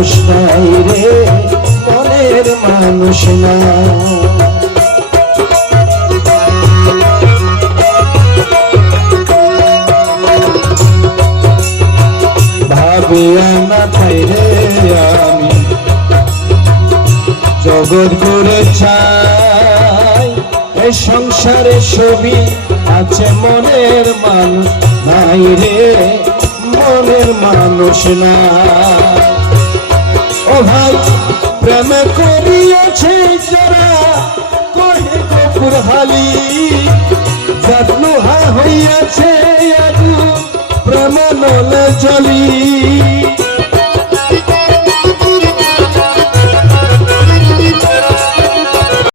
মানুষ নাই রে, মনের মানুষ নাই। ভাবিয়া না পাইরে আমি জগৎ করে চাই, এই সংসারে ছবি আছে মনের মানুষ নাই রে, মনের মানুষ না। ও ভাই প্রেম করিয়াছে যারা কহে কপুর হালি, জাদলুহা হইয়াছে আগু প্রেম নলে জলি।